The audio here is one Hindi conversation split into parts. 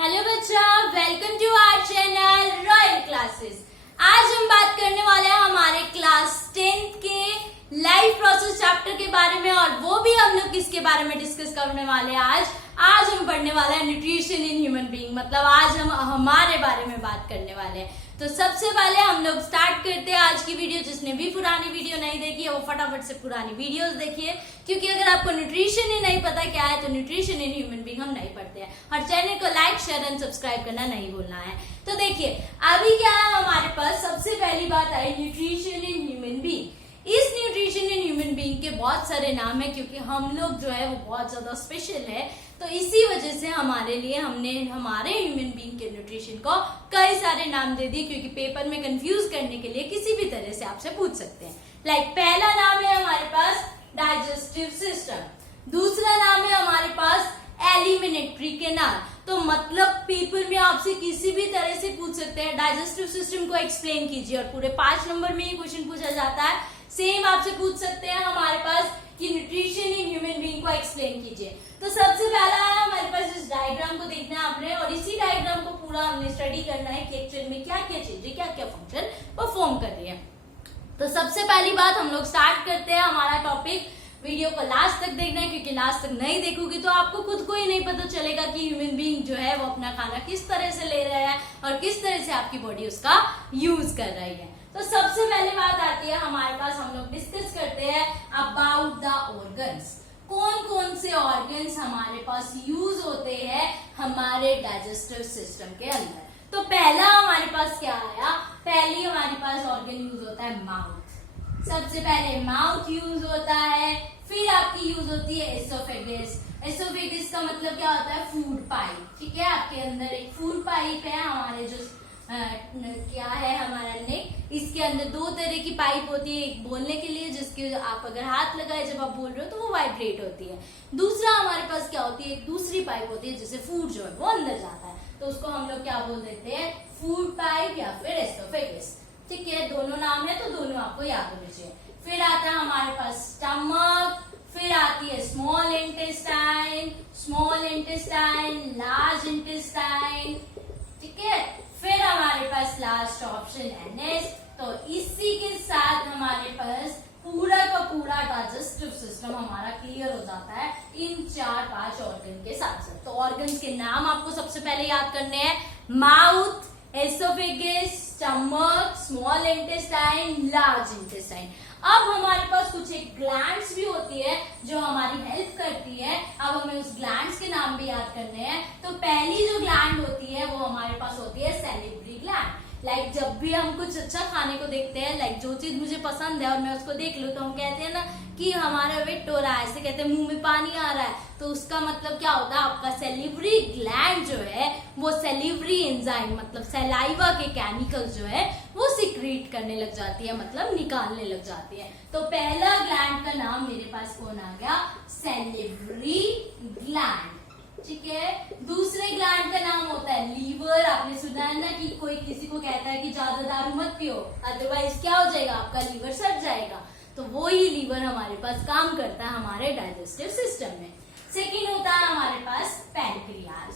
हेलो बच्चा, welcome to our channel royal classes. आज हम बात करने वाले हैं हमारे क्लास 10th के लाइफ प्रोसेस चैप्टर के बारे में, और वो भी हम लोग किसके बारे में डिस्कस करने वाले हैं। आज हम पढ़ने वाले हैं न्यूट्रिशन इन ह्यूमन बीइंग, मतलब आज हम हमारे बारे में बात करने वाले हैं। तो सबसे पहले हम लोग स्टार्ट करते हैं आज की वीडियो। जिसने भी पुरानी वीडियो नहीं देखी है वो फटाफट से पुरानी वीडियोस देखिए, क्योंकि अगर आपको न्यूट्रिशन ही नहीं पता क्या है तो न्यूट्रिशन इन ह्यूमन बीइंग हम नहीं पढ़ते हैं। और चैनल को लाइक शेयर एंड सब्सक्राइब करना नहीं भूलना है। तो देखिए अभी क्या है हमारे पास, सबसे पहली बात आई न्यूट्रिशन इन ह्यूमन बीइंग। इस न्यूट्रिशन इन ह्यूमन बीइंग के बहुत सारे नाम है, क्योंकि हम लोग जो है वो बहुत ज्यादा स्पेशल है। तो इसी वजह से हमारे लिए हमने हमारे ह्यूमन बीइंग के न्यूट्रिशन को कई सारे नाम दे दिए, क्योंकि पेपर में कंफ्यूज करने के लिए किसी भी तरह से आपसे पूछ सकते हैं। लाइक पहला नाम है हमारे पास डाइजेस्टिव सिस्टम, दूसरा नाम है हमारे पास एलिमिनेटरी कैनाल। तो मतलब पेपर में आपसे किसी भी तरह से पूछ सकते हैं डाइजेस्टिव सिस्टम को एक्सप्लेन कीजिए, और पूरे 5 नंबर में ही क्वेश्चन पूछा जाता है। सेम आपसे पूछ सकते हैं हमारे पास कि न्यूट्रिशन इन ह्यूमन बीइंग को एक्सप्लेन कीजिए। तो सबसे पहला है हमारे पास, इस डायग्राम को देखना है आपने, और इसी डायग्राम को पूरा हमने स्टडी करना है कि एक्चुअल में क्या क्या चीजें क्या क्या फंक्शन परफॉर्म कर रही है। तो सबसे पहली बात हम लोग स्टार्ट करते हैं हमारा टॉपिक। वीडियो को लास्ट तक देखना है, क्योंकि लास्ट तक नहीं देखोगे तो आपको खुद को ही नहीं पता चलेगा कि ह्यूमन बीइंग जो है वो अपना खाना किस तरह से ले रहा है और किस तरह से आपकी बॉडी उसका यूज कर रही है। तो सबसे पहले बात आती है हमारे पास, हम लोग डिस्कस करते हैं अबाउट द ऑर्गन्स। कौन कौन से ऑर्गन्स हमारे पास यूज होते हैं हमारे डाइजेस्टिव सिस्टम के अंदर। तो पहला हमारे पास क्या आया, पहली हमारे पास ऑर्गन यूज होता है माउथ। सबसे पहले माउथ यूज होता है, फिर आपकी यूज होती है एसोफेगस। एसोफेगस का मतलब क्या होता है, फूड पाइप। ठीक है, आपके अंदर एक फूड पाइप है, हमारे जो क्या है हमारा नेक, इसके अंदर 2 तरह की पाइप होती है। एक बोलने के लिए, जिसके आप अगर हाथ लगाए जब आप बोल रहे हो तो वो वाइब्रेट होती है। दूसरा हमारे पास क्या होती है, एक दूसरी पाइप होती है जिससे फूड जो है वो अंदर जाता है। तो उसको हम लोग क्या बोल देते हैं, फूड पाइप या फिर एसोफेगस। ठीक है, दोनों नाम है तो दोनों आपको याद होने चाहिए। फिर आता है हमारे पास स्टमक, फिर आती है small intestine, small intestine, large intestine. ठीक है, फिर हमारे पास लास्ट ऑप्शन एनएस। तो इसी के साथ हमारे पास पूरा का पूरा डाइजेस्टिव सिस्टम हमारा क्लियर हो जाता है इन 4-5 ऑर्गन के साथ साथ। तो ऑर्गन्स के नाम आपको सबसे पहले याद करने हैं, mouth, oesophagus, stomach, small intestine, large intestine. अब हमारे पास कुछ एक ग्लैंड्स भी होती है जो हमारी हेल्प करती है। अब हमें उस ग्लैंड्स के नाम भी याद करने हैं। तो पहली जो ग्लैंड होती है वो हमारे पास होती है सैलिवरी ग्लैंड। लाइक जब भी हम कुछ अच्छा खाने को देखते हैं, लाइक जो चीज मुझे पसंद है और मैं उसको देख लूं तो हम कहते हैं ना कि हमारा वेट हो रहा है, ऐसे कहते हैं मुंह में पानी आ रहा है। तो उसका मतलब क्या होता है, आपका सैलिवरी ग्लैंड जो है वो सैलिवरी एंजाइम मतलब सलाइवा के केमिकल जो है वो सिक्रीट करने लग जाती है, मतलब निकालने लग जाती है। तो पहला ग्लैंड का नाम मेरे पास कौन आ गया, सैलिवरी ग्लैंड। ठीक है, दूसरे ग्लैंड का नाम होता है लीवर। आपने सुना है ना कि कोई किसी को कहता है कि ज्यादा दारू मत पियो, अदरवाइज क्या हो जाएगा, आपका लीवर सड़ जाएगा। तो वो ही लीवर हमारे पास काम करता है हमारे डाइजेस्टिव सिस्टम में। सेकेंड होता है हमारे पास पैनक्रियाज।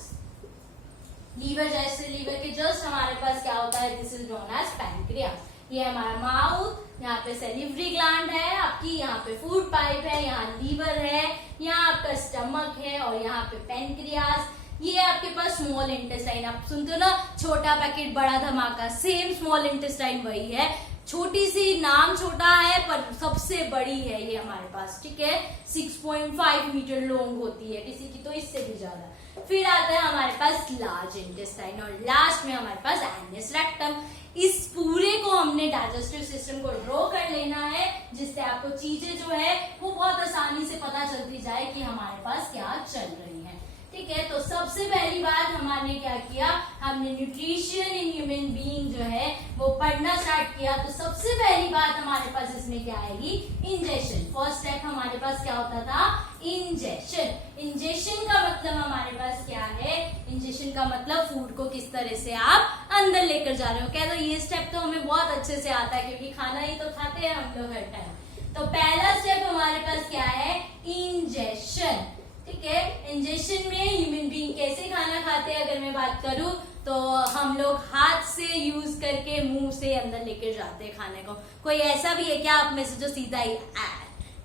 लीवर जैसे लीवर के जस्ट हमारे पास क्या होता है, this is known as pancreas. ये हमारा माउथ, यहाँ पे सैलिवरी ग्लैंड है आपकी, यहाँ पे फूड पाइप है, यहाँ लीवर है, यहाँ आपका स्टमक है, और यहाँ पे पैनक्रियाज। ये आपके पास स्मॉल इंटेस्टाइन। आप सुनते हो ना छोटा पैकेट बड़ा धमाका, सेम स्मॉल इंटेस्टाइन वही है। छोटी सी, नाम छोटा है पर सबसे बड़ी है ये हमारे पास। ठीक है, 6.5 मीटर लॉन्ग होती है, किसी की तो इससे भी ज्यादा। फिर आता है हमारे पास लार्ज इंटेस्टाइन, और लास्ट में हमारे पास एनस रेक्टम। इस पूरे को हमने डाइजेस्टिव सिस्टम को ड्रॉ कर लेना है, जिससे आपको चीजें जो है वो बहुत आसानी से पता चलती जाए कि हमारे पास क्या चल रही है। ठीक है, तो सबसे पहली बात हमने क्या किया, हमने न्यूट्रिशन इन ह्यूमन बीइंग जो है वो पढ़ना स्टार्ट किया। तो सबसे पहली बात हमारे पास इसमें क्या आएगी, इंजेक्शन। फर्स्ट स्टेप हमारे पास क्या होता था, इंजेक्शन। इंजेक्शन का मतलब हमारे पास क्या है, इंजेक्शन का मतलब फूड को किस तरह से आप अंदर लेकर जा रहे हो। कह दो ये स्टेप तो हमें बहुत अच्छे से आता है, क्योंकि खाना ही तो खाते हैं हम लोग हर टाइम। तो पहला स्टेप हमारे पास क्या है, इंजेक्शन। ठीक है, इंजेक्शन में ह्यूमन बीइंग कैसे खाना खा खाते हैं अगर मैं बात करूं तो हम लोग हाथ से यूज करके मुंह से अंदर लेके जाते हैं खाने को। कोई ऐसा भी है क्या आप में से जो सीधा ही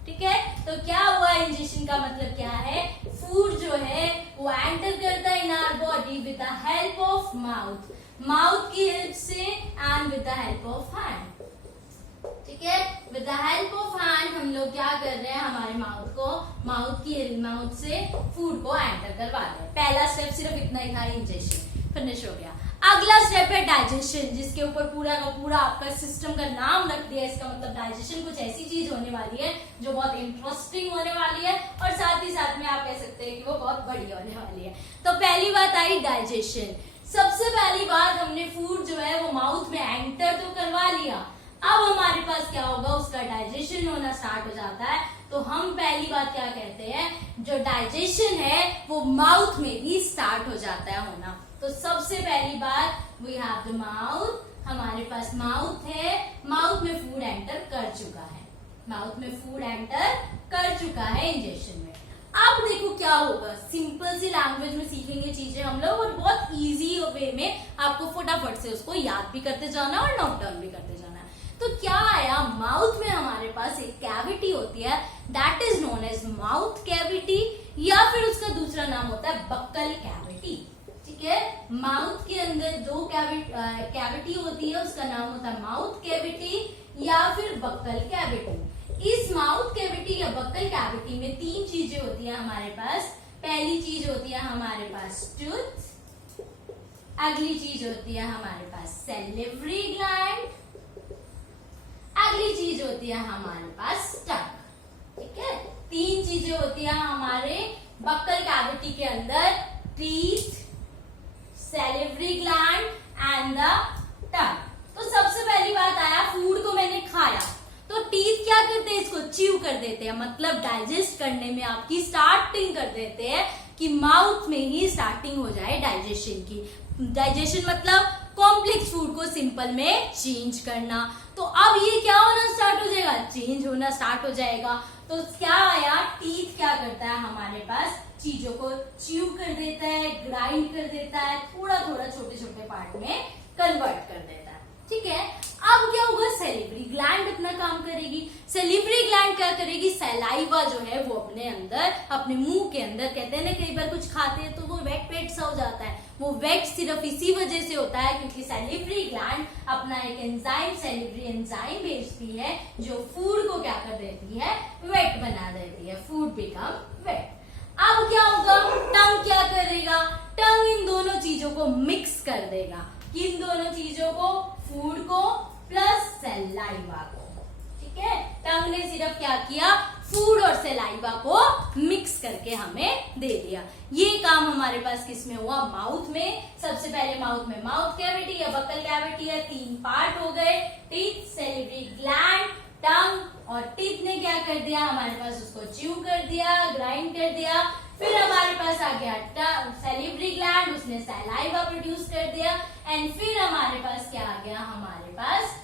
ठीक है? तो क्या हुआ, इंजेक्शन का मतलब क्या है, फूड जो है वो एंटर करता है in our body with the help of mouth, mouth की हेल्प से and with the help of hand. ठीक है, with the help of hand हम लोग क्या कर रहे हैं, हमारे माउथ से फूड को एंटर करवा रहे हैं। पहला स्टेप सिर्फ इतना ही था, इंजेक्शन फिनिश हो गया। अगला स्टेप है डाइजेशन, जिसके ऊपर पूरा का पूरा आपका सिस्टम का नाम रख दिया। इसका मतलब डाइजेशन कुछ ऐसी चीज होने वाली है जो बहुत इंटरेस्टिंग होने वाली है और साथ ही साथ में आप कह सकते हैं कि वो बहुत बड़ी होने वाली है। तो पहली बात आई डाइजेशन। सबसे पहली बात, हमने फूड जो है वो माउथ में एंटर तो करवा लिया, अब हमारे पास क्या होगा, उसका डाइजेशन होना स्टार्ट हो जाता है। तो हम पहली बात क्या कहते हैं, जो डाइजेशन है वो माउथ में ही स्टार्ट हो जाता है होना। तो सबसे पहली बात, वी हैव द माउथ, हमारे पास माउथ है, माउथ में फूड एंटर कर चुका है, माउथ में फूड एंटर कर चुका है इंजेक्शन में। अब देखो क्या होगा, सिंपल सी लैंग्वेज में सीखेंगे चीजें हम लोग और बहुत इजी वे में आपको फटाफट से उसको याद भी करते जाना और नोट डाउन भी करते जाना। तो क्या आया, माउथ में हमारे पास एक कैविटी होती है, that is known as mouth cavity, या फिर उसका दूसरा नाम होता है बक्कल कैविटी। ठीक है, माउथ के अंदर दो कैविटी होती है, उसका नाम होता है माउथ कैविटी या फिर बक्कल कैविटी। इस माउथ कैविटी या बक्कल कैविटी में तीन चीजें होती है हमारे पास। पहली चीज होती है हमारे पास टूथ, अगली चीज होती है हमारे पास सैलिवरी ग्लैंड, अगली चीज होती है हमारे पास टंग। ठीक है, तीन चीजें होती है हमारे बक्कल कैविटी के अंदर, teeth, salivary gland and the tongue. तो सबसे पहली बात आया, फूड को मैंने खाया तो टीथ क्या करते हैं, इसको च्यू कर देते हैं, मतलब डाइजेस्ट करने में आपकी स्टार्टिंग कर देते हैं कि माउथ में ही स्टार्टिंग हो जाए डाइजेशन की। डाइजेशन मतलब कॉम्प्लेक्स फूड को सिंपल में चेंज करना। तो अब ये क्या होना स्टार्ट हो जाएगा, चेंज होना स्टार्ट हो जाएगा। तो क्या आया, टीथ क्या करता है हमारे पास, चीजों को च्यू कर देता है, ग्राइंड कर देता है, थोड़ा थोड़ा छोटे छोटे पार्ट में कन्वर्ट कर देता है। ठीक है, अब क्या होगा, सेलिवरी ग्लैंड अपना काम करेगी। सेलिवरी ग्लैंड क्या करेगी, सलाइवा जो है वो अपने अंदर, अपने मुंह के अंदर, कहते हैं ना कई बार कुछ खाते हैं तो वो वेट वेट सा हो जाता है, वो वेट सिर्फ इसी वजह से होता है क्योंकि सेलिवरी ग्लैंड अपना एक एंजाइम, सेलिवरी एंजाइम भेजती है जो फूड को क्या कर देती है, वेट बना देती है, फूड बिकम वेट। अब क्या होगा, टंग क्या करेगा, टंग इन दोनों चीजों को मिक्स कर देगा, किन दोनों चीजों को, फूड को प्लस सलाइवा को। ठीक है, टंग ने सिर्फ क्या किया, फूड और सलाइवा को मिक्स करके हमें दे दिया। ये काम हमारे पास किसमें हुआ, माउथ में। सबसे पहले माउथ में माउथ कैविटी या बक्कल कैविटी है, तीन पार्ट हो गए, टीथ, सेलिवरी ग्लैंड, टंग। और टीथ ने क्या कर दिया, हमारे पास उसको च्यू कर दिया, ग्राइंड कर दिया। फिर हमारे पास आ गया सेलिवरी ग्लैंड, उसने सलाइवा प्रोड्यूस कर दिया। एंड फिर हमारे पास क्या आ गया, हमारे पास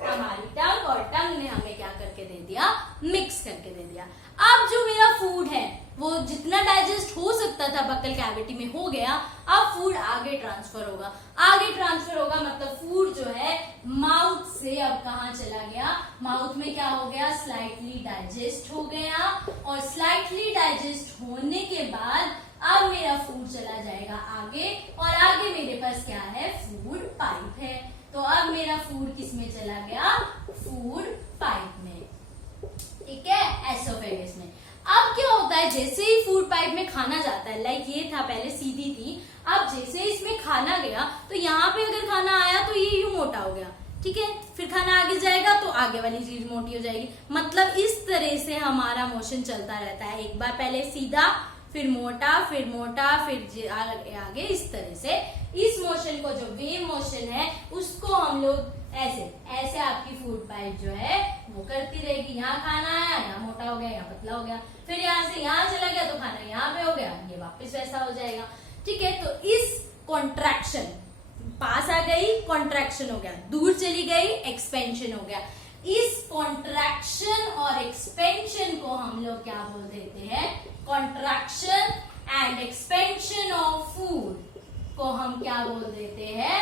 हमारी टंग, और टंग ने हमें क्या करके दे दिया, मिक्स करके दे दिया। अब जो मेरा फूड है वो जितना डाइजेस्ट हो सकता था बक्कल कैविटी में हो गया, अब फूड आगे ट्रांसफर होगा। आगे ट्रांसफर होगा मतलब फूड जो है माउथ से अब कहाँ चला गया, माउथ में क्या हो गया, स्लाइटली डाइजेस्ट हो गया। और स्लाइटली डाइजेस्ट होने के बाद अब मेरा फूड चला जाएगा आगे, और आगे मेरे पास क्या है, फूड पाइप है। तो अब मेरा फूड किस में चला गया, फूड पाइप में। ठीक है, एसोफेगस में। अब क्या होता है, जैसे ही फूड पाइप में खाना जाता है, लाइक ये था पहले सीधी थी, अब जैसे इसमें खाना गया तो यहाँ पे अगर खाना आया तो ये यूं मोटा हो गया। ठीक है, फिर खाना आगे जाएगा तो आगे वाली चीज मोटी हो जाएगी। मतलब इस तरह से हमारा मोशन चलता रहता है, एक बार पहले सीधा, फिर मोटा, फिर आगे, इस तरह से। इस मोशन को, जो वेव मोशन है, उसको हम लोग ऐसे ऐसे आपकी फूड पाइप जो है वो करती रहेगी। यहाँ खाना आया, यहाँ मोटा हो गया, यहाँ पतला हो गया, फिर यहाँ से यहाँ चला गया तो खाना यहाँ पे हो गया, ये वापस वैसा हो जाएगा। ठीक है, तो इस कॉन्ट्रैक्शन, पास आ गई कॉन्ट्रैक्शन हो गया, दूर चली गई एक्सपेंशन हो गया। इस कॉन्ट्रैक्शन और एक्सपेंशन को हम लोग क्या बोल देते हैं, contraction and expansion of food. हम क्या बोल देते हैं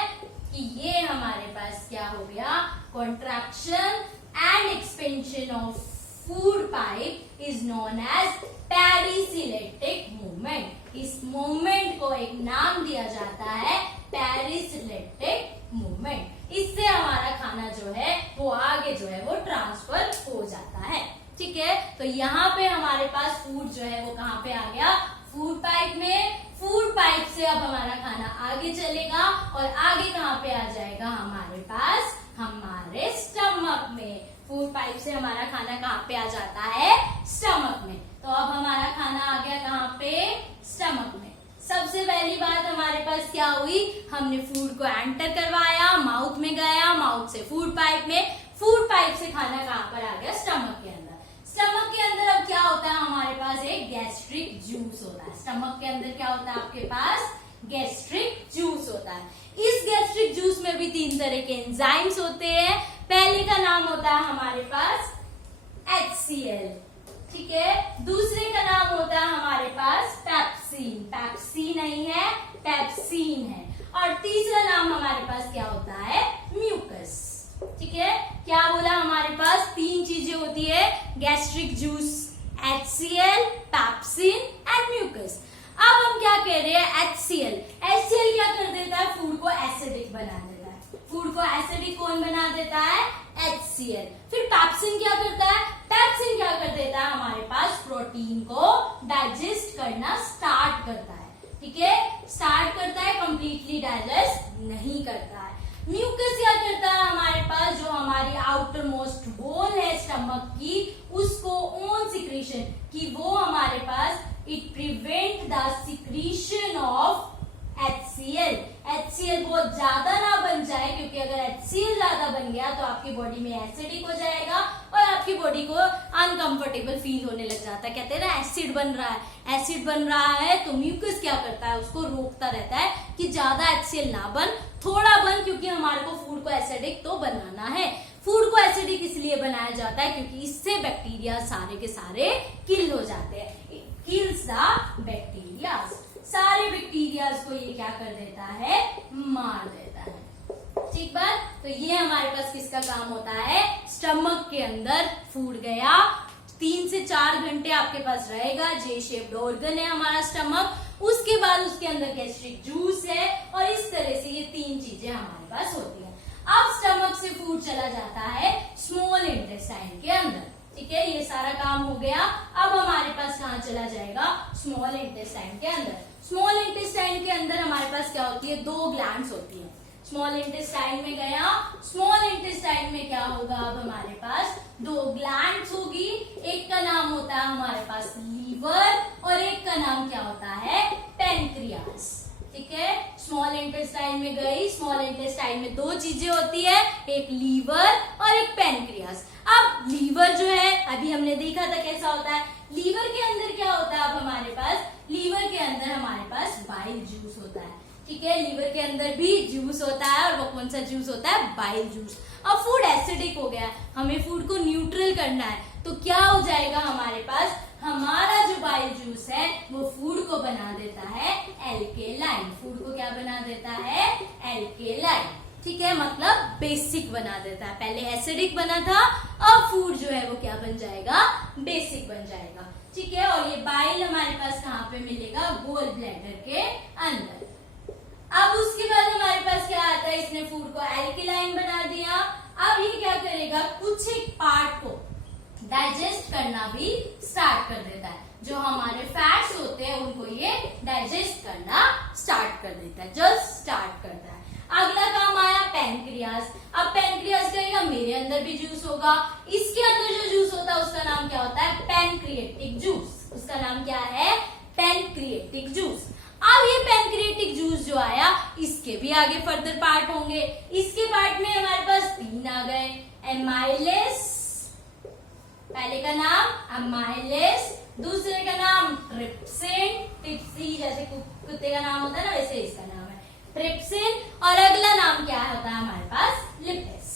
कि ये हमारे पास क्या हो गया, contraction and expansion of food pipe is known as peristaltic movement. इस मूवमेंट को एक नाम दिया जाता है पेरिसिलेटिक मूवमेंट। इससे हमारा खाना जो है वो आगे जो है वो ट्रांसफर हो जाता है। ठीक है, तो यहाँ पे हमारे पास फूड जो है वो कहाँ पे आ गया, फूड पाइप में। फूड पाइप से अब हमारा खाना आगे चलेगा और आगे कहाँ पे आ जाएगा हमारे पास, हमारे स्टमक में। फूड पाइप से हमारा खाना कहाँ पे आ जाता है, स्टमक में। तो अब हमारा खाना आ गया कहाँ पे, स्टमक में। सबसे पहली बात हमारे पास क्या हुई, हमने फूड को एंटर करवाया, माउथ में गया, माउथ से फूड पाइप में, फूड पाइप से खाना कहाँ पर आ गया, स्टमक के अंदर। स्टमक के अंदर अब क्या होता है, हमारे पास एक गैस्ट्रिक जूस होता है। स्टमक के अंदर क्या होता है आपके पास, गैस्ट्रिक जूस होता है। इस गैस्ट्रिक जूस में भी 3 तरह के एंजाइम्स होते हैं। पहले का नाम होता है हमारे पास HCl, ठीक है। दूसरे का नाम होता है हमारे पास पेप्सिन, पेप्सिन नहीं है, पेप्सिन है। और तीसरा नाम हमारे पास क्या होता है, म्यूकस। ठीक है, क्या बोला, हमारे पास 3 चीजें होती है, gastric juice, HCl, pepsin and mucus. अब हम क्या कह रहे हैं, HCl क्या कर देता है, फूड को एसिडिक बना देता है। फूड को एसिडिक कौन बना देता है, HCl। फिर पेप्सिन क्या करता है, पेप्सिन क्या कर देता है, हमारे पास प्रोटीन को डाइजेस्ट करना स्टार्ट करता है। ठीक है, स्टार्ट करता है, कंप्लीटली डाइजेस्ट नहीं करता है। म्यूकस क्या करता है, हमारे पास जो हमारी आउटर मोस्ट वॉल है स्टमक की, उसको ओन सिक्रीशन की, वो हमारे पास it prevent the secretion of HCl। HCl बहुत ज्यादा ना बन जाए, क्योंकि अगर HCl ज्यादा बन गया तो आपकी बॉडी में एसिडिक हो जाएगा और आपकी बॉडी को अनकंफर्टेबल फील होने लग जाता है। कहते हैं ना, एसिड बन रहा है, एसिड बन रहा है, तो म्यूकस क्या करता है, उसको रोकता रहता है कि ज्यादा HCl ना बन, थोड़ा बन, क्योंकि हमारे को फूड को एसिडिक तो बनाना है। फूड को एसिडिक इसलिए बनाया जाता है क्योंकि इससे बैक्टीरिया सारे के सारे किल हो जाते हैं। किल्स द बैक्टीरिया, सारे बैक्टीरियाज को ये क्या कर देता है, मार देता है। ठीक बात, तो ये हमारे पास किसका काम होता है, स्टमक के अंदर फूड गया, 3 से 4 घंटे आपके पास रहेगा। जे शेप्ड ऑर्गन है हमारा स्टमक, उसके बाद उसके अंदर गैस्ट्रिक जूस है, और इस तरह से ये 3 चीजें हमारे पास होती है। अब स्टमक से फूड चला जाता है स्मॉल इंटेस्टाइन के अंदर। ठीक है, ये सारा काम हो गया। अब हमारे पास कहाँ चला जाएगा, स्मॉल इंटेस्टाइन के अंदर। स्मॉल इंटेस्टाइन के अंदर हमारे पास क्या होती है, 2 ग्लैंड्स होती है। स्मॉल इंटेस्टाइन में गया, स्मॉल इंटेस्टाइन में क्या होगा, अब हमारे पास 2 ग्लैंड्स होगी। एक का नाम होता है हमारे पास लीवर और एक का नाम क्या होता है, पैनक्रियास। ठीक है, स्मॉल इंटेस्टाइन में गई, स्मॉल इंटेस्टाइन में 2 चीजें होती है, एक लीवर और एक पैनक्रियास। अब लीवर जो है अभी हमने देखा था कैसा होता है, लीवर के अंदर क्या होता है, अब हमारे पास लीवर के अंदर हमारे पास बाइल जूस होता है। ठीक है, लीवर के अंदर भी जूस होता है, और वो कौन सा जूस होता है, बाइल जूस। अब फूड एसिडिक हो गया, हमें फूड को न्यूट्रल करना है, तो क्या हो जाएगा हमारे पास, हमारा जो बाइल जूस है वो फूड को बना देता है एल्केलाइन। फूड को क्या बना देता है, एल्केलाइन। ठीक है, मतलब बेसिक बना देता है। पहले एसिडिक बना था, अब फूड जो है वो क्या बन जाएगा, बेसिक बन जाएगा। ठीक है, और ये बाइल हमारे पास कहाँ पे मिलेगा, गोल ब्लैडर के अंदर। अब उसके बाद हमारे पास क्या आता है, इसने फूड को एल्केलाइन बना दिया। अब ये क्या करेगा, कुछ एक पार्ट को डाइजेस्ट करना भी स्टार्ट कर देता है। जो हमारे फैट्स होते हैं उनको ये डाइजेस्ट करना स्टार्ट कर देता है, जस्ट स्टार्ट करता है। अगला काम आया पैनक्रियास। अब पैनक्रियास कहेगा मेरे अंदर भी जूस होगा, इसके अंदर जो जूस होता है उसका नाम क्या होता है, पैनक्रिएटिक जूस। उसका नाम क्या है, पैनक्रिएटिक जूस। अब ये पैनक्रिएटिक जूस जो आया, इसके भी आगे फर्दर पार्ट होंगे। इसके पार्ट में हमारे पास 3 आ गए, एमाइलेस, पहले का नाम अमाइलेस, दूसरे का नाम ट्रिप्सिन, टिप्सी जैसे कुत्ते का नाम होता है ना, वैसे इसका नाम है ट्रिप्सिन, और अगला नाम क्या होता है हमारे पास, लिपिस।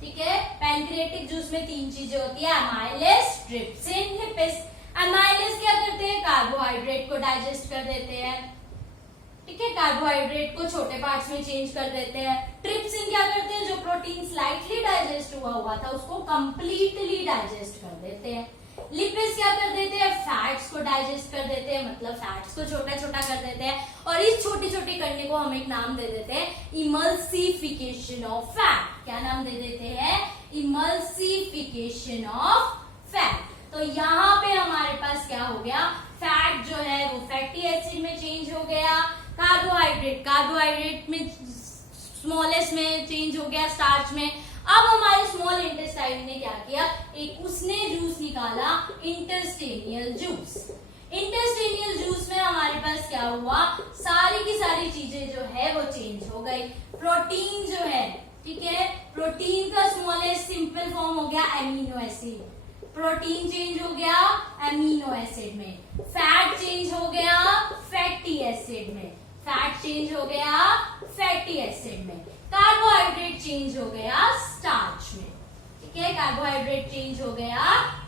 ठीक है, पैनक्रिएटिक जूस में 3 चीजें होती है, अमाइलेस, ट्रिप्सिन, लिपिस। अमाइलेस क्या करते हैं, कार्बोहाइड्रेट को डाइजेस्ट कर देते हैं। ठीक है, कार्बोहाइड्रेट को छोटे पार्ट्स में चेंज कर देते हैं। ट्रिप्सिन क्या करते हैं, जो प्रोटीन स्लाइटली डाइजेस्ट हुआ था उसको कंप्लीटली डाइजेस्ट कर देते हैं। लिपिड्स क्या कर देते हैं, फैट्स को डाइजेस्ट कर देते हैं, मतलब फैट्स को छोटा छोटा कर देते हैं, और इस छोटे छोटे करने को हम एक नाम दे देते हैं इमल्सिफिकेशन ऑफ फैट। क्या नाम दे देते हैं, इमल्सिफिकेशन ऑफ फैट। तो यहाँ पे हमारे पास क्या हो गया, फैट जो है वो फैटी एसिड में चेंज हो गया, कार्बोहाइड्रेट में स्मॉलेस्ट में चेंज हो गया, स्टार्च में। अब हमारे स्मॉल इंटेस्टाइन ने क्या किया, एक उसने जूस निकाला, इंटेस्टेनियल जूस। इंटेस्टेनियल जूस में हमारे पास क्या हुआ, सारी की सारी चीजें जो है वो चेंज हो गई। प्रोटीन जो है, ठीक है, प्रोटीन का स्मॉलेस्ट सिंपल फॉर्म हो गया एमिनो एसिड, प्रोटीन चेंज हो गया एमिनो एसिड में, फैट चेंज हो गया फैटी एसिड में, फैट चेंज हो गया फैटी एसिड में, कार्बोहाइड्रेट चेंज हो गया स्टार्च में, ठीक है, कार्बोहाइड्रेट चेंज हो गया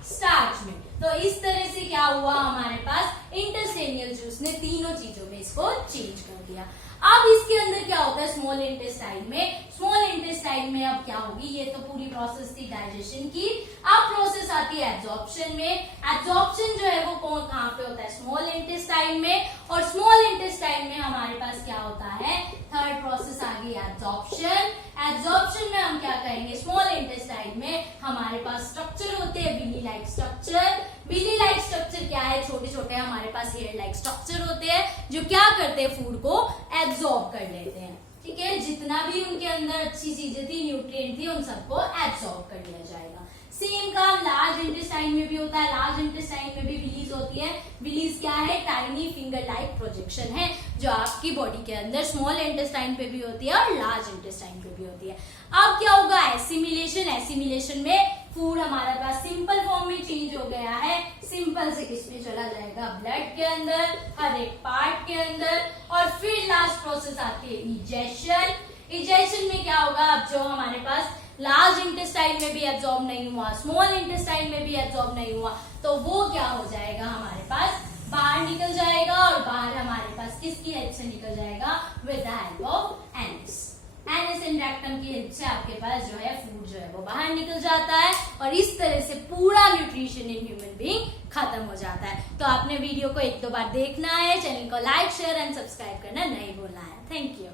स्टार्च में। तो इस तरह से क्या हुआ, हमारे पास इंटेस्टेनियल जूस ने तीनों चीजों में इसको चेंज कर दिया। अब इसके अंदर क्या होता है स्मॉल इंटेस्टाइन में, स्मॉल इंटेस्टाइन में अब क्या होगी, ये तो पूरी प्रोसेस थी डाइजेशन की। अब प्रोसेस आती है एब्जॉर्प्शन में। एब्जॉर्प्शन जो है वो कहाँ पे होता है, स्मॉल इंटेस्टाइन में, और स्मॉल इंटेस्टाइन में हमारे पास क्या होता है, थर्ड प्रोसेस आ गई एब्जॉर्प्शन। एब्जॉर्प्शन में हम क्या करेंगे, स्मॉल इंटेस्टाइन में हमारे पास स्ट्रक्चर होते हैं बिली लाइक स्ट्रक्चर। बिली लाइक स्ट्रक्चर क्या है, छोटे छोटे हमारे पास हेयर लाइक स्ट्रक्चर होते हैं जो क्या करते हैं, फूड को एब्जॉर्ब कर लेते हैं, ठीक है, जितना भी उनके अंदर अच्छी चीजें थी, न्यूट्रिएंट थी, उन सबको एब्जॉर्ब कर लिया जाएगा। सेम काम लार्ज इंटेस्टाइन में भी होता है। लार्ज इंटेस्टाइन में भी बिलीज होती है। बिलीज क्या है, टाइनी फिंगर लाइक प्रोजेक्शन है जो आपकी बॉडी के अंदर स्मॉल इंटेस्टाइन पे भी होती है और लार्ज इंटेस्टाइन पे भी होती है। अब क्या होगा, एसिमिलेशन। एसिमिलेशन में फूड हमारे पास सिंपल फॉर्म में चेंज हो गया है, सिंपल से किसमें चला जाएगा, ब्लड के अंदर, हर एक पार्ट के अंदर, और फिर लास्ट प्रोसेस आती है इजेशन। इजेशन में क्या होगा, अब जो हमारे पास लार्ज इंटेस्टाइन में भी एब्जॉर्ब नहीं हुआ, स्मॉल इंटेस्टाइन में भी एब्जॉर्ब नहीं हुआ, तो वो क्या हो जाएगा, हमारे पास बाहर निकल जाएगा, और बाहर हमारे पास किसकी हेल्प से निकल जाएगा, with the help of anus. Anus and rectum की हेल्प से आपके पास जो है फूड जो है वो बाहर निकल जाता है, और इस तरह से पूरा न्यूट्रिशन इन ह्यूमन बीइंग खत्म हो जाता है। तो आपने वीडियो को एक दो बार देखना है, चैनल को लाइक शेयर एंड सब्सक्राइब करना नहीं भूलना है। Thank you.